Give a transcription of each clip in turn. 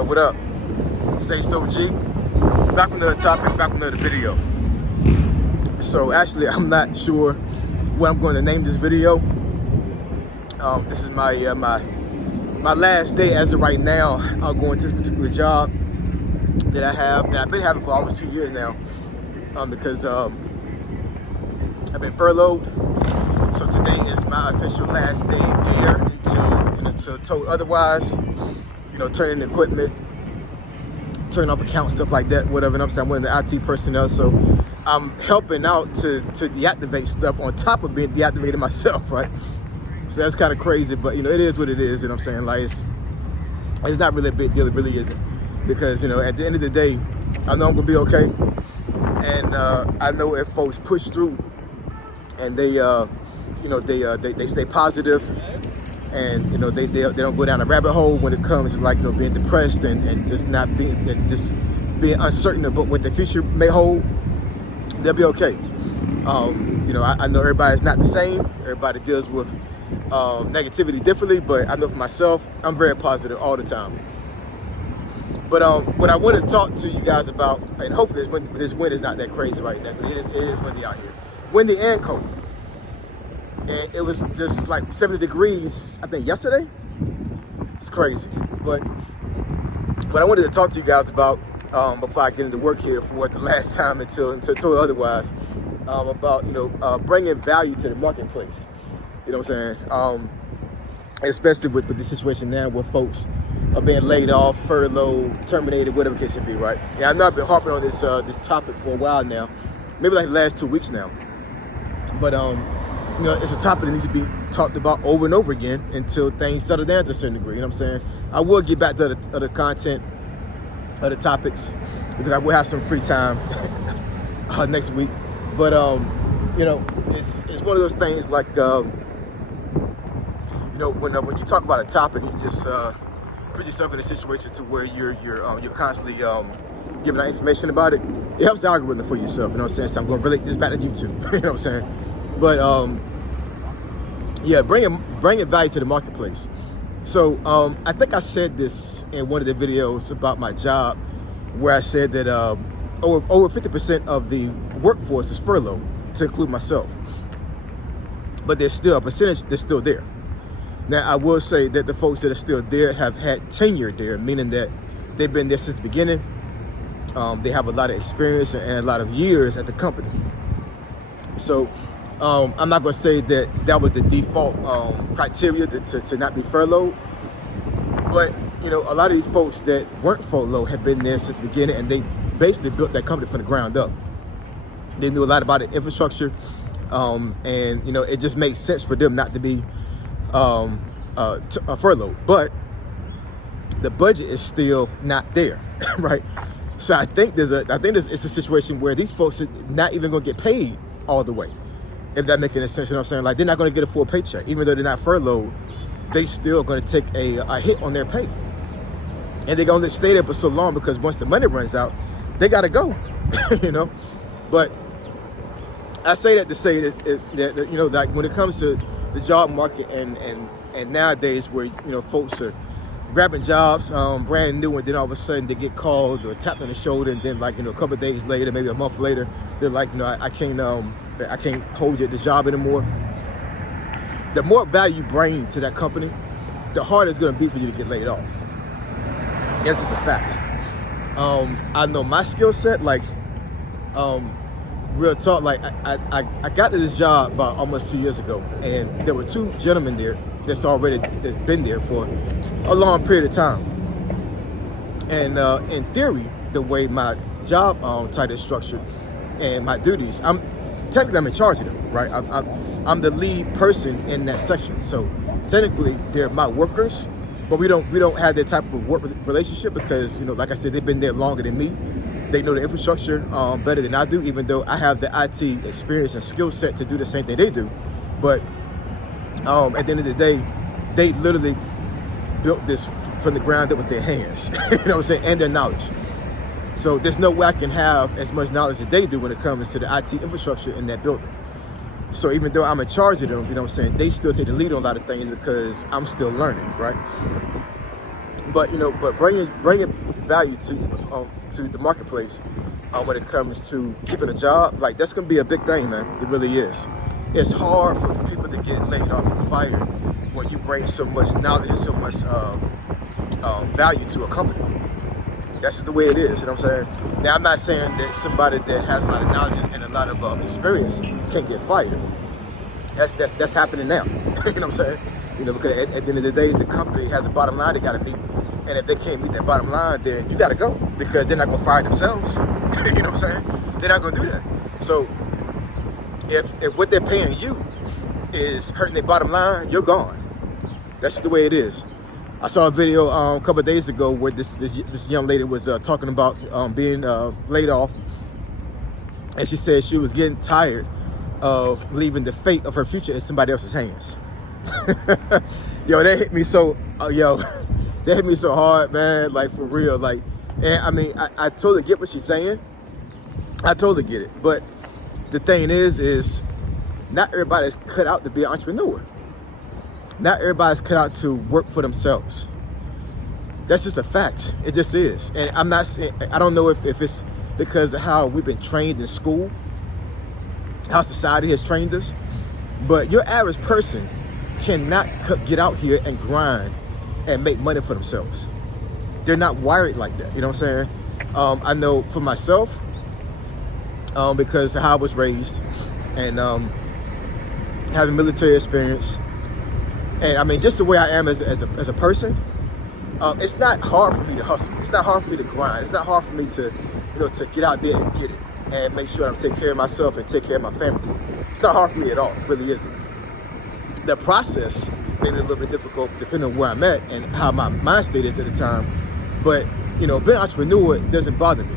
What up? Say Stoke G. Back with another topic, back with another video. So actually, I'm not sure what I'm going to name this video. This is my last day as of right now. Going to this particular job that I've been having for almost 2 years now. Because I've been furloughed. So today is my official last day there until told otherwise. Turning equipment, turning off accounts, stuff like that, whatever. And I'm saying I'm one of the IT personnel, so I'm helping out to deactivate stuff on top of being deactivated myself, right? So that's kind of crazy, but it is what it is. I'm saying, like, it's not really a big deal. It really isn't, because at the end of the day, I know I'm gonna be okay, and I know if folks push through and they stay positive. And they don't go down a rabbit hole when it comes to being depressed and just not being being uncertain about what the future may hold. They'll be okay. I know everybody's not the same. Everybody deals with negativity differently, but I know for myself, I'm very positive all the time. But what I want to talk to you guys about, and hopefully this wind is not that crazy right now, because it is windy out here, windy and cold. And it was just like 70 degrees, I think, yesterday. It's crazy. But what I wanted to talk to you guys about before I get into work here for the last time until told otherwise, about bringing value to the marketplace. You know what I'm saying? Especially with the situation now where folks are being laid off, furloughed, terminated, whatever the case may be, right? And I know I've been harping on this topic for a while now, maybe like the last 2 weeks now. But it's a topic that needs to be talked about over and over again until things settle down to a certain degree. You know what I'm saying? I will get back to the content of the topics, because I will have some free time next week. But it's one of those things like when you talk about a topic, you just put yourself in a situation to where you're constantly giving out information about it. It helps the algorithm for yourself. You know what I'm saying? So I'm going to relate this back to YouTube. You know what I'm saying? But bringing value to the marketplace. So I think I said this in one of the videos about my job, where I said that over 50% of the workforce is furloughed, to include myself. But there's still a percentage that's still there. Now, I will say that the folks that are still there have had tenure there, meaning that they've been there since the beginning. They have a lot of experience and a lot of years at the company. So I'm not going to say that was the default criteria to not be furloughed. But, a lot of these folks that weren't furloughed have been there since the beginning, and they basically built that company from the ground up. They knew a lot about the infrastructure, and, it just makes sense for them not to be furloughed. But the budget is still not there, right? So I think it's a situation where these folks are not even going to get paid all the way. If that makes any sense, you know what I'm saying? Like, they're not going to get a full paycheck. Even though they're not furloughed, they still going to take a hit on their pay. And they're going to stay there for so long, because once the money runs out, they got to go, But I say that to say that like when it comes to the job market and nowadays where, folks are grabbing jobs, brand new, and then all of a sudden they get called or tapped on the shoulder, and then a couple of days later, maybe a month later, they're like, I can't hold you at the job anymore. The more value you bring to that company, the harder it's going to be for you to get laid off. That's just a fact. I know my skill set, real talk, I got to this job about almost 2 years ago, and there were two gentlemen there that's been there for a long period of time. And in theory, the way my job title is structured and my duties, I'm in charge of them, right? I'm the lead person in that section, so technically they're my workers, but we don't have that type of work relationship, because like I said, they've been there longer than me. They know the infrastructure better than I do, even though I have the IT experience and skill set to do the same thing they do. But at the end of the day, they literally built this from the ground up with their hands, you know what I'm saying, and their knowledge. So there's no way I can have as much knowledge as they do when it comes to the IT infrastructure in that building. So even though I'm in charge of them, you know what I'm saying, they still take the lead on a lot of things because I'm still learning, right? But but bringing value to the marketplace when it comes to keeping a job, like that's gonna be a big thing, man. It really is. It's hard for people to get laid off and fired when you bring so much knowledge and so much value to a company. That's just the way it is. You know what I'm saying? Now, I'm not saying that somebody that has a lot of knowledge and a lot of experience can't get fired. That's happening now. You know what I'm saying? Because at the end of the day, the company has a bottom line they got to meet. And if they can't meet that bottom line, then you got to go, because they're not going to fire themselves. You know what I'm saying? They're not going to do that. So if what they're paying you is hurting their bottom line, you're gone. That's just the way it is. I saw a video a couple of days ago where this young lady was talking about being laid off. And she said she was getting tired of leaving the fate of her future in somebody else's hands. Yo, that hit me so, that hit me so hard, man, like for real. Like, and I mean, I totally get what she's saying. I totally get it. But the thing is not everybody's cut out to be an entrepreneur. Not everybody's cut out to work for themselves. That's just a fact. It just is. And I'm not saying, I don't know if it's because of how we've been trained in school, how society has trained us, but your average person cannot get out here and grind and make money for themselves. They're not wired like that. You know what I'm saying? I know for myself, because of how I was raised and having military experience, and I mean just the way I am as a person, it's not hard for me to hustle. It's not hard for me to grind. It's not hard for me to to get out there and get it and make sure I'm taking care of myself and take care of my family. It's not hard for me at all. It really isn't. The process may be a little bit difficult depending on where I'm at and how my mind state is at the time. But being an entrepreneur doesn't bother me.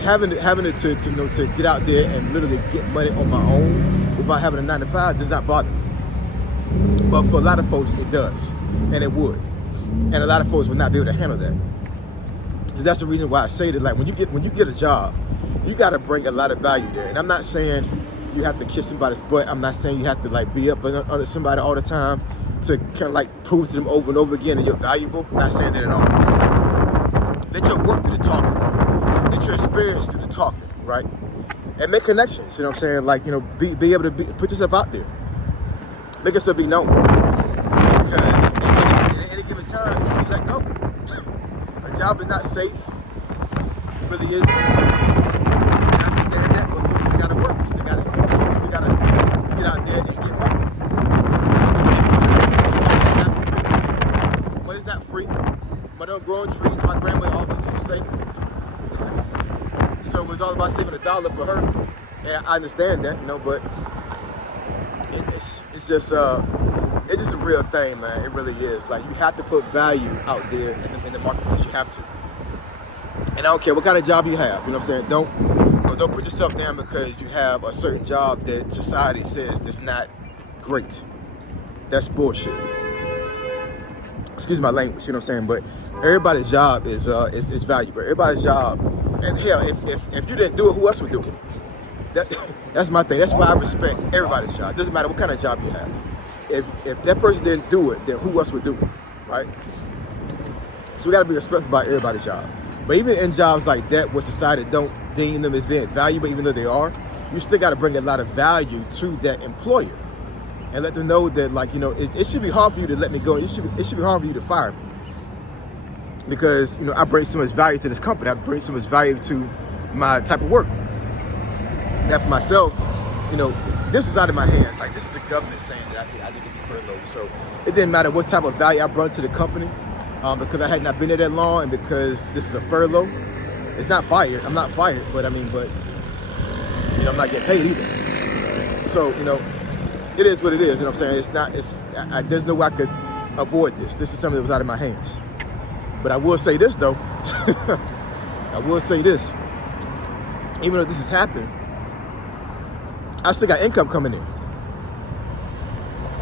Having to get out there and literally get money on my own without having a 9-to-5 does not bother me. But for a lot of folks, it does, and it would, and a lot of folks would not be able to handle that. Because that's the reason why I say that, like when you get a job, you got to bring a lot of value there. And I'm not saying you have to kiss somebody's butt. I'm not saying you have to like be up under somebody all the time to kind of like prove to them over and over again that you're valuable. I'm not saying that at all. Let your work do the talking. Let your experience do the talking, right? And make connections. You know what I'm saying? Like be able to put yourself out there. Make yourself be known. Because at any given time, you can be let go. A job is not safe. It really isn't. And I understand that, but folks still gotta work. Folks still gotta get out there and get money. Money's not free. Money don't grow on trees. My grandmother always used to say. So it was all about saving $1 for her. And I understand that, but it's just a real thing, man. It really is. Like, you have to put value out there in the marketplace. You have to. And I don't care what kind of job you have. You know what I'm saying? Don't put yourself down because you have a certain job that society says that's not great. That's bullshit. Excuse my language. You know what I'm saying? But everybody's job is valuable. Everybody's job. And hell, if you didn't do it, who else would do it? That's my thing. That's why I respect everybody's job. It doesn't matter what kind of job you have. If that person didn't do it, then who else would do it, right? So we got to be respectful about everybody's job. But even in jobs like that where society don't deem them as being valuable, even though they are, you still got to bring a lot of value to that employer and let them know that, like, it should be hard for you to let me go. It should be hard for you to fire me. Because, I bring so much value to this company. I bring so much value to my type of work. That for myself, this is out of my hands. Like, this is the government saying that I need to be furloughed. So it didn't matter what type of value I brought to the company, because I had not been there that long, and because this is a furlough. It's not fired. I'm not fired, but I'm not getting paid either. So, it is what it is. You know what I'm saying? There's no way I could avoid this. This is something that was out of my hands. But I will say this, though. I will say this. Even though this has happened, I still got income coming in.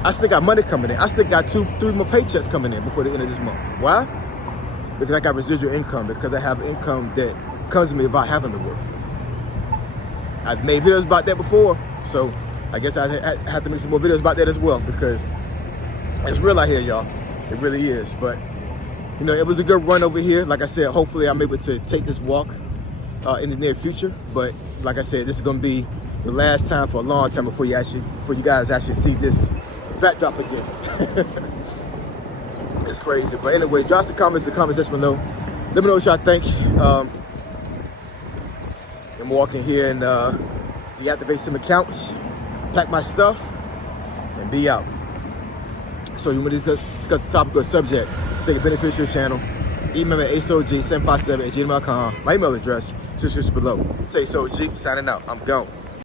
I still got money coming in. I still got 2-3 more paychecks coming in before the end of this month. Why? Because I got residual income, because I have income that comes to me without having to work. I've made videos about that before, so I guess I have to make some more videos about that as well, because it's real out here, y'all. It really is. But You know, it was a good run over here. Like I said, hopefully I'm able to take this walk in the near future. But like I said, this is gonna be the last time for a long time before you guys actually see this backdrop again. It's crazy. But anyway, drop some comments in the comment section below. Let me know what y'all think. I'm walking here and deactivate some accounts, pack my stuff, and be out. So you want to discuss the topic or subject, take a beneficial channel, email me at acog757@gmail.com. My email address is just below. Say so G, signing out. I'm gone.